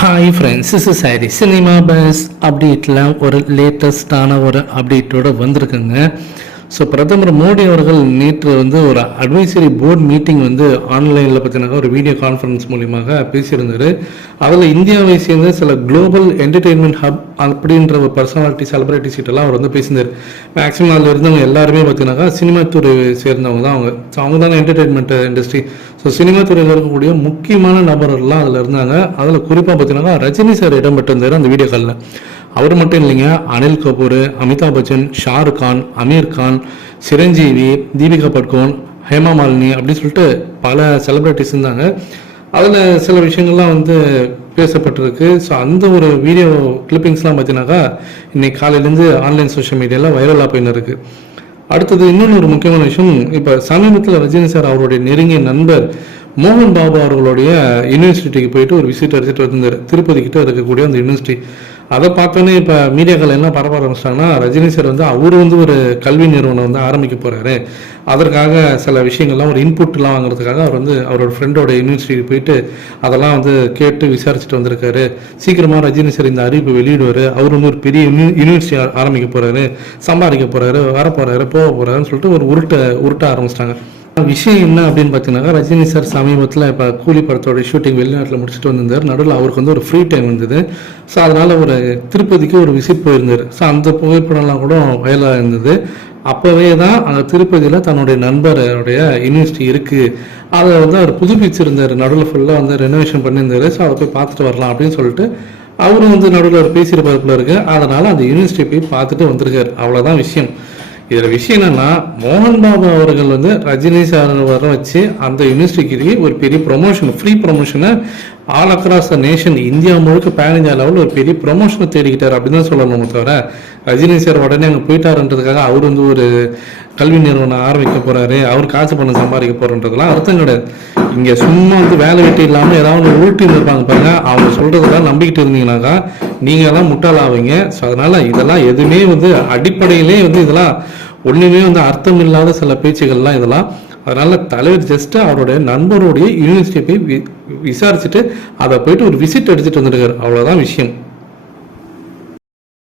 Hi friends is sorry cinema buzz அப்டேட்டில் ஒரு லேட்டஸ்டான ஒரு அப்டேட்டோட வந்திருக்குங்க. ஸோ பிரதமர் மோடி அவர்கள் நேற்று வந்து ஒரு அட்வைசரி போர்டு மீட்டிங் வந்து ஆன்லைனில் பார்த்தீங்கன்னா ஒரு வீடியோ கான்ஃபரன்ஸ் மூலியமாக பேசியிருந்தார். அதில் இந்தியாவை சேர்ந்த சில குளோபல் என்டர்டெயின்மெண்ட் ஹப் அப்படின்ற ஒரு பர்சனாலிட்டி செலிபிரிட்டி சீட்டெல்லாம் அவர் வந்து பேசியிருந்தார். மேக்ஸிமம் அதில் இருந்தவங்க எல்லாருமே பார்த்தீங்கன்னா சினிமா துறை சேர்ந்தவங்க தான் அவங்க. ஸோ அவங்க தான் என்டர்டெயின்மெண்ட் இண்டஸ்ட்ரி ஸோ சினிமா துறையில் இருக்கக்கூடிய முக்கியமான நபர்கள்லாம் அதில் இருந்தாங்க. அதில் குறிப்பாக பார்த்தீங்கன்னா ரஜினி சார் இடம்பெற்றிருந்தார் அந்த வீடியோ காலில் அவர் மட்டும் இல்லைங்க அனில் கபூர் அமிதாப் பச்சன் ஷாருக் கான் அமீர் கான் சிரஞ்சீவி தீபிகா பட்கோன் ஹேமா மாலினி அப்படின்னு சொல்லிட்டு பல செலிப்ரிட்டிஸ் இருந்தாங்க. அதில் சில விஷயங்கள்லாம் வந்து பேசப்பட்டிருக்கு. ஸோ அந்த ஒரு வீடியோ கிளிப்பிங்ஸ்லாம் பார்த்தீங்கன்னாக்கா இன்னைக்கு காலையிலேருந்து ஆன்லைன் சோஷியல் மீடியாவில் வைரலாக போயின்னு இருக்கு. அடுத்தது இன்னொன்று ஒரு முக்கியமான விஷயம். இப்போ சமீபத்தில் ரஜினி சார் அவருடைய நெருங்கிய நண்பர் மோகன் பாபு அவர்களுடைய யூனிவர்சிட்டிக்கு போயிட்டு ஒரு விசிட் அடிச்சுட்டு வந்திருந்தார். திருப்பதி கிட்ட இருக்கக்கூடிய அந்த யூனிவர்சிட்டி அதை பார்த்தோன்னே இப்போ மீடியாக்கள் என்ன பரப்ப ஆரம்பிச்சிட்டாங்கன்னா ரஜினி சார் வந்து அவர் வந்து ஒரு கல்வி நிறுவனம் வந்து ஆரம்பிக்க போகிறாரு அதற்காக சில விஷயங்கள்லாம் ஒரு இன்புட்லாம் வாங்குறதுக்காக அவர் வந்து அவரோட ஃப்ரெண்டோட யூனிவர்சிட்டிக்கு போயிட்டு அதெல்லாம் வந்து கேட்டு விசாரிச்சுட்டு வந்திருக்காரு. சீக்கிரமாக ரஜினி சார் இந்த அறிவிப்பு வெளியிடுவார். அவர் வந்து ஒரு பெரிய யூனிவர்சிட்டி ஆரம்பிக்க போகிறாரு சம்பாதிக்க போகிறாரு வர போகிறாரு போக போகிறாருன்னு சொல்லிட்டு ஒரு உருட்ட உருட்ட ஆரம்பிச்சிட்டாங்க. விஷயம் என்ன அப்படின்னு பார்த்தீங்கன்னா ரஜினி சார் சமீபத்தில் இப்போ கூலி படத்தோட ஷூட்டிங் வெளிநாட்டில் முடிச்சுட்டு வந்திருந்தார். நடுவில் அவருக்கு வந்து ஒரு ஃப்ரீ டைம் இருந்தது. ஸோ அதனால் ஒரு திருப்பதிக்கு ஒரு விசிட் போயிருந்தார். ஸோ அந்த புகைப்படம்லாம் கூட வயலாக இருந்தது. அப்போவே தான் அந்த திருப்பதியில் தன்னுடைய நண்பருடைய யூனிவர்சிட்டி இருக்குது அதை வந்து அவர் புதுப்பிச்சிருந்தார். நடுவில் ஃபுல்லாக வந்து ரெனோவேஷன் பண்ணியிருந்தாரு. ஸோ அதை போய் பார்த்துட்டு வரலாம் அப்படின்னு சொல்லிட்டு அவரும் வந்து நடுவில் ஒரு பேசியிருப்பார் இருக்கு. அதனால் அந்த யூனிவர்சிட்டி போய் பார்த்துட்டு வந்திருக்காரு. அவ்வளோதான் விஷயம். இதில் விஷயம் என்னன்னா மோகன் பாபு அவர்கள் வந்து ரஜினி சார் வர வச்சு அந்த யூனிவர்சிட்டிக்கு ஒரு பெரிய promotion free ப்ரொமோஷனை all across the nation India முழுக்க பேன் இந்தியா லெவலில் ஒரு பெரிய ப்ரொமோஷனை தேடிக்கிட்டார் அப்படின்னு தான் சொல்லணும் தவிர ரஜினி சார் உடனே அங்கே போயிட்டாருன்றதுக்காக அவர் வந்து ஒரு கல்வி நிறுவனம் ஆரம்பிக்க போகிறாரு அவர் காசு பணம் சம்பாதிக்க போகிறன்றதுலாம் அர்த்தம் கிடையாது. இங்கே சும்மா வந்து வேலை வெட்டி இல்லாமல் ஏதாவது ஒரு இருப்பாங்க பாருங்க அவங்க சொல்றதெல்லாம் நம்பிக்கிட்டு இருந்தீங்கன்னாக்கா நீங்கள் எல்லாம் முட்டாளாவீங்க ஸோ அதனால் இதெல்லாம் எதுவுமே வந்து அடிப்படையிலே வந்து இதெல்லாம் ஒன்றுமே வந்து அர்த்தம் இல்லாத சில பேச்சுகள்லாம் இதெல்லாம் அதனால் தலைவர் ஜஸ்ட்டு அவருடைய நண்பருடைய யூனிவர்சிட்டியை போய் வி- விசாரிச்சுட்டு அதை போயிட்டு ஒரு விசிட் அடிச்சுட்டு வந்திருக்காரு. அவ்வளோதான் விஷயம்.